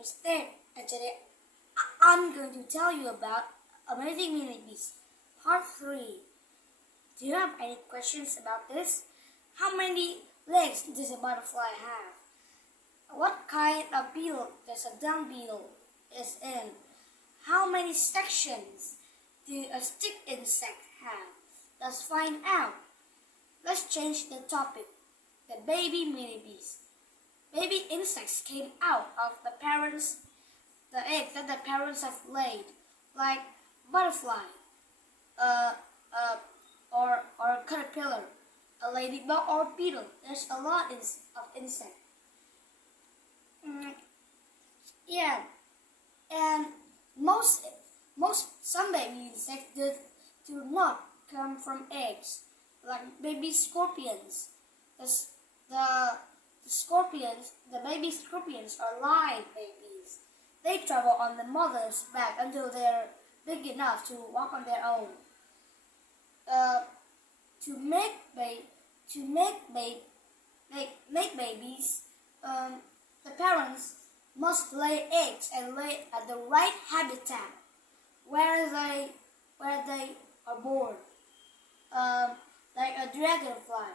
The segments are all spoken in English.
name is Tep, and today I'm going to tell you about Amazing Mini Beasts, Part 3. Do you have any questions about this? How many legs does a butterfly have? What kind of beetle does a dung beetle is in? How many sections do a stick insect have? Let's find out. Let's change the topic. The baby mini beast. Baby insects came out of the eggs that the parents have laid, like butterfly, or caterpillar, a ladybug or beetle. There's a lot of insects. Yeah, and some baby insects do not come from eggs, like baby scorpions. The baby scorpions are live babies. They travel on the mother's back until they're big enough to walk on their own. To make babies, the parents must lay eggs and lay at the right habitat where they are born. Like a dragonfly.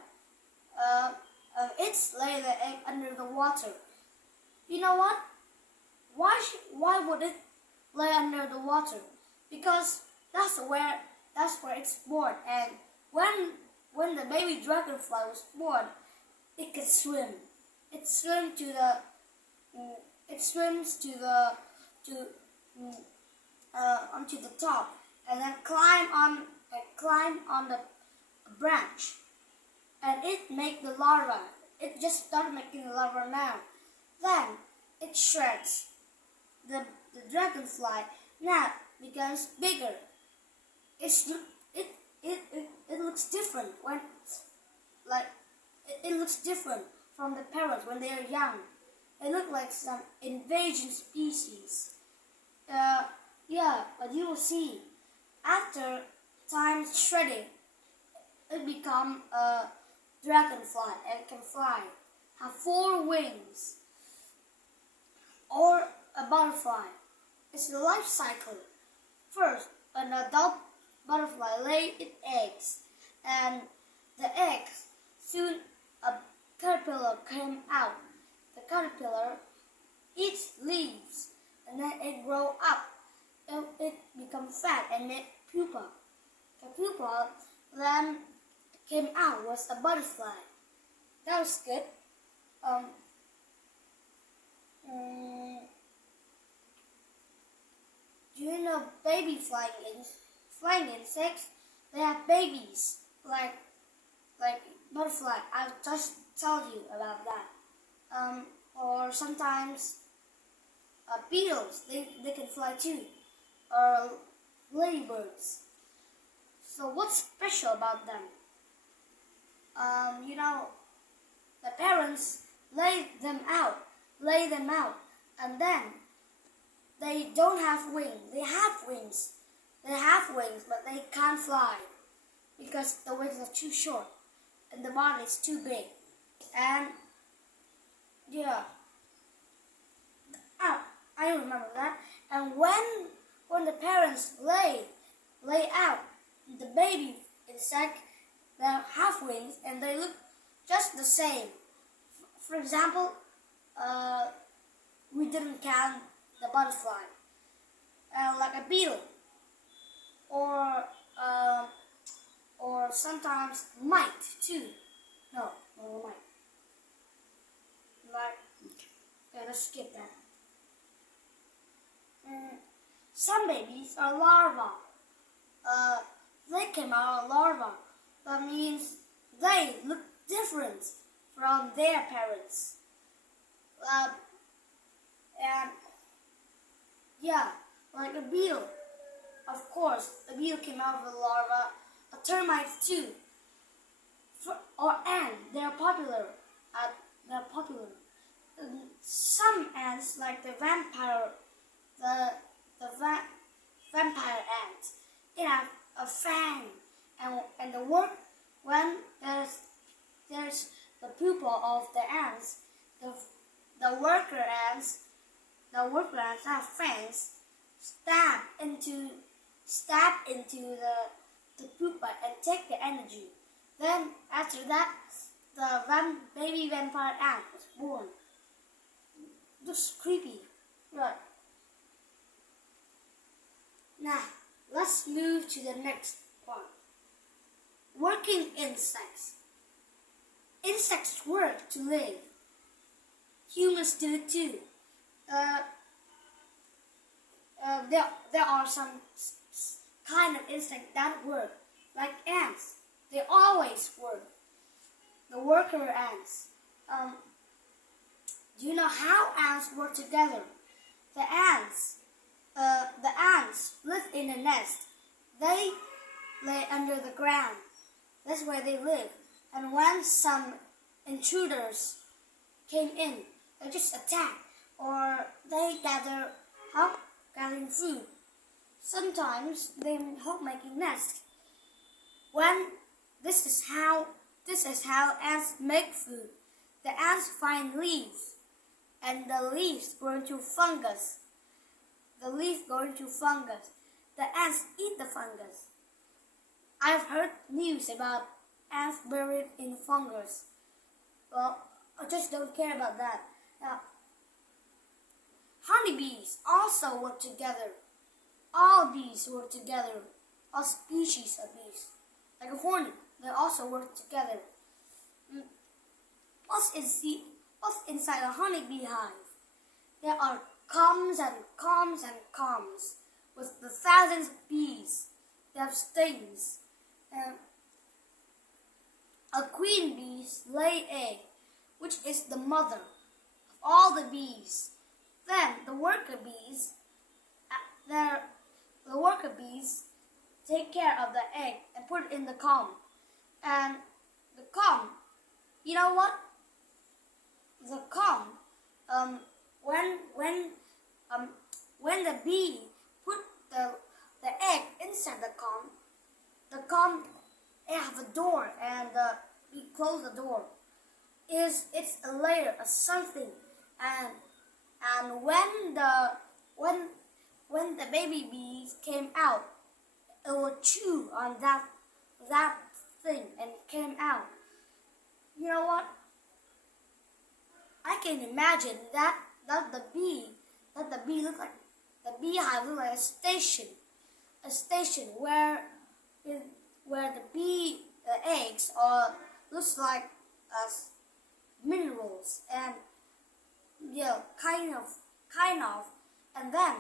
It's lay the egg under the water. You know what? Why would it lay under the water? Because that's where it's born. And when the baby dragonfly was born, it could swim. It swims onto the top and then climb on the branch. And it make the larva. It just started making the larva now. Then it shreds. The dragonfly now becomes bigger. It looks different it looks different from the parents when they are young. It looks like some invasion species. But you will see after time shredding, it become a dragonfly and can fly, have 4 wings, or a butterfly. It's the life cycle. First, an adult butterfly lays its eggs, and the eggs, soon a caterpillar came out. The caterpillar eats leaves, and then it grows up. It becomes fat and make pupa. The pupa then came out was a butterfly. That was good. Do you know baby flying insects? They have babies like butterfly. I'll just tell you about that. Or sometimes beetles. They can fly too. Or ladybirds. So what's special about them? The parents lay them out, and then they don't have wings. They have wings, but they can't fly because the wings are too short and the body is too big. And I remember that. And when the parents lay out the baby insect, they have wings and they look just the same. For example, we didn't count the butterfly, like a beetle, or sometimes mite too. No mite. Let's skip that. Some babies are larvae. They came out of larvae. That means they look different from their parents. Like a beetle. Of course, a beetle came out of a larva. A termite too. Or ants, they're popular. Some ants, like the vampire ant, it have a fang, and the work when there's the pupa of the ants, the worker ants, the worker ants have friends stab into the pupa and take the energy. Then after that, the baby vampire ant was born. Looks creepy, right? Now let's move to the next part. Working insects. Insects work to live. Humans do it too. There are some kind of insects that work, like ants. They always work. The worker ants. Do you know how ants work together? The ants live in a nest. They lay under the ground. That's where they live. And when some intruders came in, they just attack, or they help gathering food. Sometimes they help making nests. This is how ants make food. The ants find leaves, and the leaves go into fungus. The leaf go into fungus. The ants eat the fungus. I've heard news about ants buried in fungus. Well, I just don't care about that. Now, honeybees also work together. All bees work together. All species of bees. Like a hornet, they also work together. What's inside a honeybee hive? There are combs and combs and combs with the thousands of bees. They have stings. A queen bee lays egg, which is the mother of all the bees. Then the worker bees take care of the egg and put it in the comb. And the comb, you know what? The comb, when the bee put the egg inside the comb have a door, and we close the door. It's a layer of something, and when the baby bees came out, it will chew on that thing and it came out. You know what? I can imagine that the beehive looked like a station where the eggs looks like minerals, and kind of, and then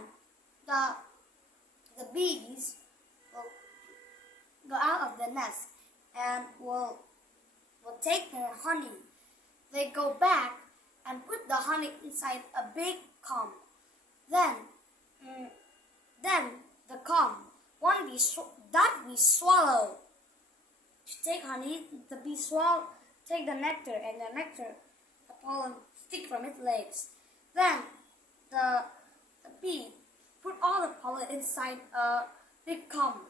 the bees will go out of the nest and will take their honey. They go back and put the honey inside a big comb. Then the comb, that we swallow. To take honey, the bee take the nectar, and the pollen stick from its legs. Then the bee put all the pollen inside a big comb.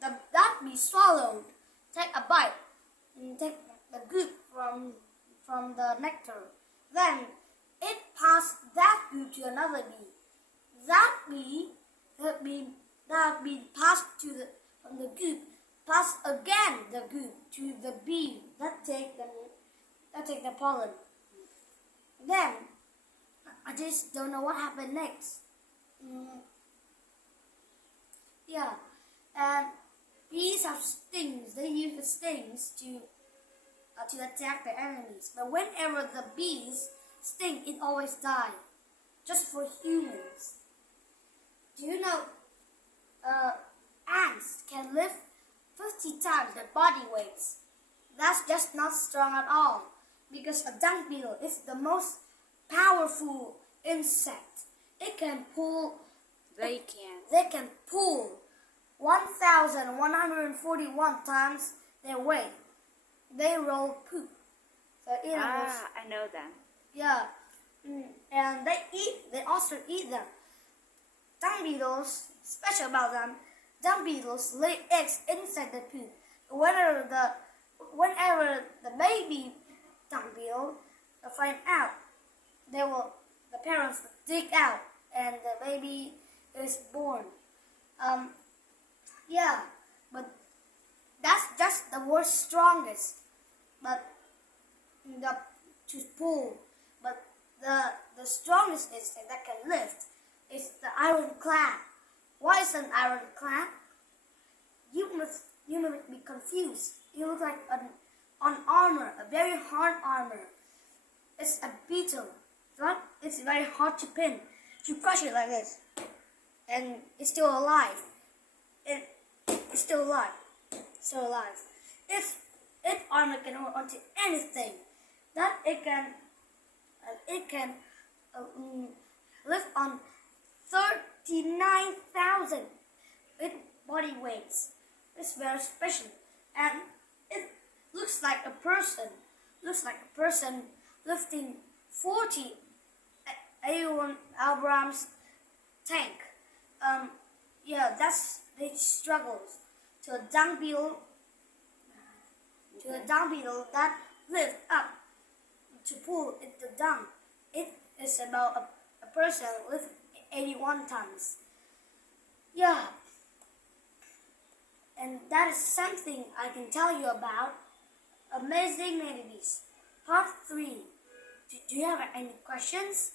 That bee swallowed, take a bite, and take the goop from the nectar. Then it passed that goop to another bee. That bee passed from the goop, passed again the goop to the bee that take the pollen. Then I just don't know what happened next. Yeah, and bees have stings. They use the stings to attack their enemies. But whenever the bees sting, it always dies. Just for humans. Do you know ants can lift 50 times their body weights? That's just not strong at all, because a dung beetle is the most powerful insect. They can pull 1,141 times their weight. They roll poop. So animals. I know that. Yeah, and they also eat them. Dung beetles, special about them, dung beetles lay eggs inside the poop. Whenever the baby dung beetle find out, the parents dig out and the baby is born. Yeah, but that's just the world's strongest. But the to pull, but the strongest insect that can lift is the ironclad. Why is an ironclad? You may be confused. You look like an armor, a very hard armor. It's a beetle, right? It's very hard to pin. You crush it like this, and it's still alive. It's still alive. Still alive. Its armor can hold onto anything. That it can lift on 39,000 body weights. It's very special, and it looks like a person. Looks like a person lifting 40 A1 Abrams tank. Yeah, that's the struggles to a dung beetle. To a dung beetle that lift up to pull it the dung. It is about a person with 81 tons. Yeah, and that is something I can tell you about Amazing Minibeasts Part 3. Do you have any questions?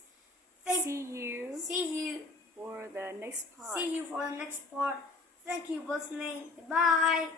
See you for the next part. See you for the next part. Thank you for listening. Bye.